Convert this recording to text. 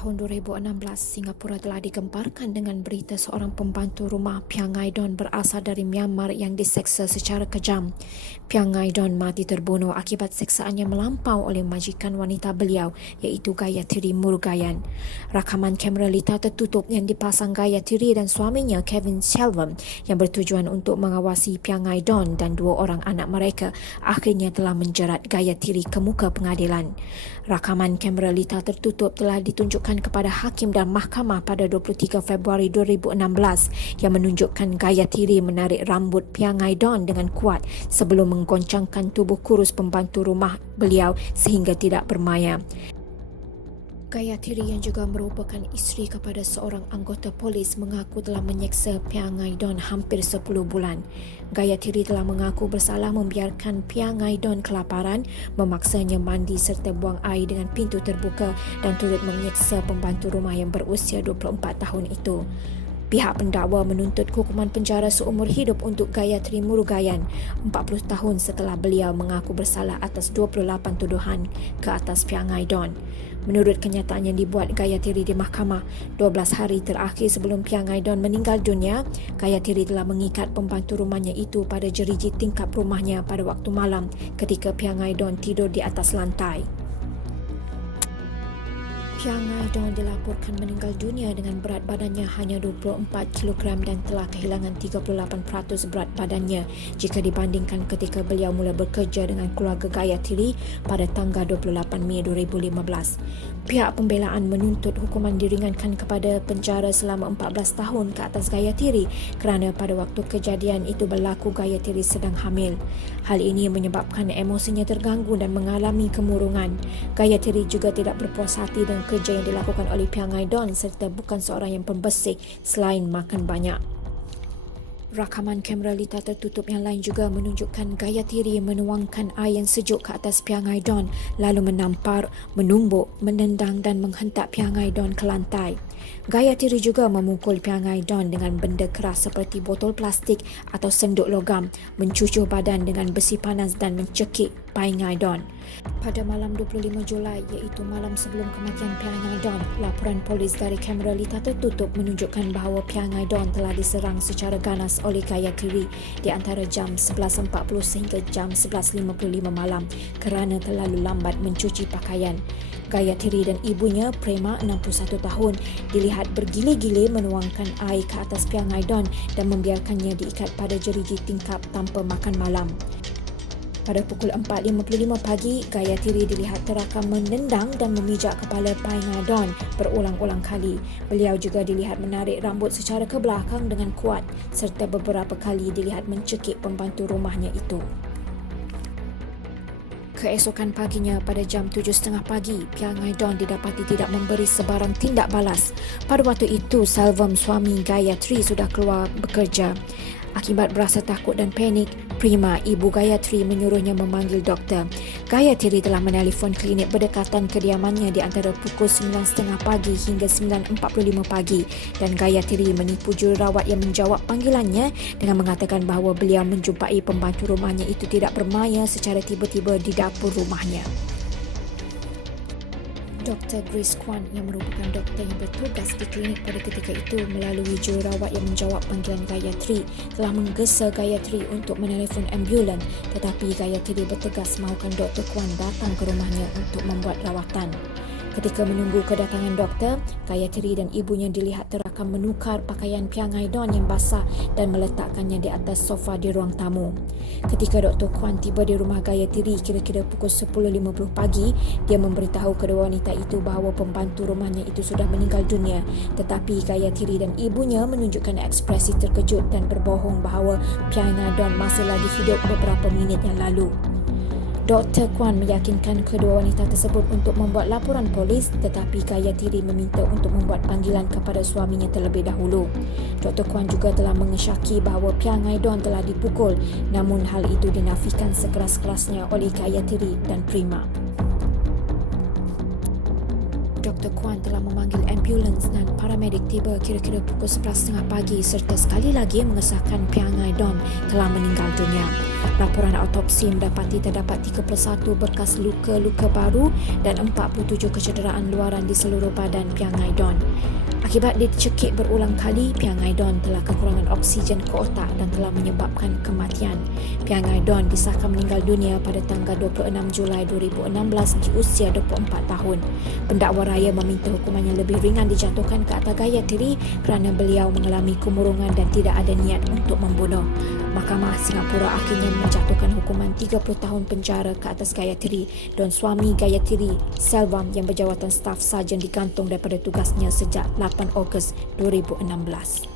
tahun 2016, Singapura telah digemparkan dengan berita seorang pembantu rumah Peangai Don berasal dari Myanmar yang diseksa secara kejam. Peangai Don mati terbunuh akibat seksaan yang melampau oleh majikan wanita beliau iaitu Gayatri Murugayan. Rakaman kamera litar tertutup yang dipasang Gayatri dan suaminya Kevin Shelvam yang bertujuan untuk mengawasi Peangai Don dan dua orang anak mereka akhirnya telah menjerat Gayatri ke muka pengadilan. Rakaman kamera litar tertutup telah ditunjukkan kepada hakim dan mahkamah pada 23 Februari 2016 yang menunjukkan Gayatri menarik rambut Peangai Don dengan kuat sebelum menggoncangkan tubuh kurus pembantu rumah beliau sehingga tidak bermaya. Gayatri yang juga merupakan isteri kepada seorang anggota polis mengaku telah menyeksa Peangai Don hampir 10 bulan. Gayatri telah mengaku bersalah membiarkan Peangai Don kelaparan, memaksanya mandi serta buang air dengan pintu terbuka dan turut menyeksa pembantu rumah yang berusia 24 tahun itu. Pihak pendakwa menuntut hukuman penjara seumur hidup untuk Gayatri Murugayan 40 tahun setelah beliau mengaku bersalah atas 28 tuduhan ke atas Peangai Don. Menurut kenyataan yang dibuat Gayatri di mahkamah, 12 hari terakhir sebelum Peangai Don meninggal dunia, Gayatri telah mengikat pembantu rumahnya itu pada jeriji tingkap rumahnya pada waktu malam ketika Peangai Don tidur di atas lantai. Peangai Don dilaporkan meninggal dunia dengan berat badannya hanya 24 kg dan telah kehilangan 38% berat badannya jika dibandingkan ketika beliau mula bekerja dengan keluarga Gayatri pada tanggal 28 Mei 2015. Pihak pembelaan menuntut hukuman diringankan kepada penjara selama 14 tahun ke atas Gayatri kerana pada waktu kejadian itu berlaku Gayatri sedang hamil. Hal ini menyebabkan emosinya terganggu dan mengalami kemurungan. Gayatri juga tidak berpuas hati dengan kerja yang dilakukan oleh Peangai Don serta bukan seorang yang pembersih selain makan banyak. Rakaman kamera litar tertutup yang lain juga menunjukkan Gayatri menuangkan air yang sejuk ke atas Peangai Don lalu menampar, menumbuk, menendang dan menghentak Peangai Don ke lantai. Gayatri juga memukul Peangai Don dengan benda keras seperti botol plastik atau senduk logam, mencucuk badan dengan besi panas dan mencekik Peangai Don. Pada malam 25 Julai iaitu malam sebelum kematian Peangai Don, laporan polis dari kamera litar tertutup menunjukkan bahawa Peangai Don telah diserang secara ganas oleh Gayatri di antara jam 11.40 sehingga jam 11.55 malam kerana terlalu lambat mencuci pakaian. Gayatri dan ibunya, Prema 61 tahun, dilihat bergile-gile menuangkan air ke atas Peangai Don dan membiarkannya diikat pada jeriji tingkap tanpa makan malam. Pada pukul 4.55 pagi, Gayatri dilihat terakam menendang dan memijak kepala Peangai Don berulang-ulang kali. Beliau juga dilihat menarik rambut secara ke belakang dengan kuat serta beberapa kali dilihat mencekik pembantu rumahnya itu. Keesokan paginya pada jam 7.30 pagi, Peangai Don didapati tidak memberi sebarang tindak balas. Pada waktu itu, Shelvam suami Gayatri sudah keluar bekerja. Akibat berasa takut dan panik, Prema, ibu Gayatri menyuruhnya memanggil doktor. Gayatri telah menelefon klinik berdekatan kediamannya di antara pukul 9.30 pagi hingga 9.45 pagi dan Gayatri menipu jururawat yang menjawab panggilannya dengan mengatakan bahawa beliau menjumpai pembantu rumahnya itu tidak bermaya secara tiba-tiba di dapur rumahnya. Dr. Grace Kwan yang merupakan doktor yang bertugas di klinik pada ketika itu melalui jururawat yang menjawab panggilan Gayatri telah menggesa Gayatri untuk menelefon ambulan tetapi Gayatri bertegas mahukan Dr. Kwan datang ke rumahnya untuk membuat rawatan. Ketika menunggu kedatangan doktor, Gayatri dan ibunya dilihat terakam menukar pakaian Peangai Don yang basah dan meletakkannya di atas sofa di ruang tamu. Ketika Dr. Kwan tiba di rumah Gayatri kira-kira pukul 10.50 pagi, dia memberitahu kedua wanita itu bahawa pembantu rumahnya itu sudah meninggal dunia. Tetapi Gayatri dan ibunya menunjukkan ekspresi terkejut dan berbohong bahawa Peangai Don masih lagi hidup beberapa minit yang lalu. Dr. Kwan meyakinkan kedua wanita tersebut untuk membuat laporan polis tetapi Gayatri meminta untuk membuat panggilan kepada suaminya terlebih dahulu. Dr. Kwan juga telah mengesyaki bahawa Peangai Don telah dipukul namun hal itu dinafikan sekeras-kerasnya oleh Gayatri dan Prema. Dr. Kwan telah memanggil ambulans dan paramedik tiba kira-kira pukul 11.30 pagi serta sekali lagi mengesahkan Peangai Don telah meninggal dunia. Laporan autopsi mendapati terdapat 31 bekas luka-luka baru dan 47 kecederaan luaran di seluruh badan Peangai Don. Akibat dicekik berulang kali, Peangai Don telah kekurangan oksigen ke otak dan telah menyebabkan kematian. Peangai Don disahkan meninggal dunia pada tanggal 26 Julai 2016 di usia 24 tahun. Pendakwa raya meminta hukuman yang lebih ringan dijatuhkan ke atas Gayatri kerana beliau mengalami kemurungan dan tidak ada niat untuk membunuh. Mahkamah Singapura akhirnya menjatuhkan hukuman 30 tahun penjara ke atas Gayatri dan suami Gayatri, Selvam yang berjawatan staf sarjan digantung daripada tugasnya sejak 8 Ogos 2016.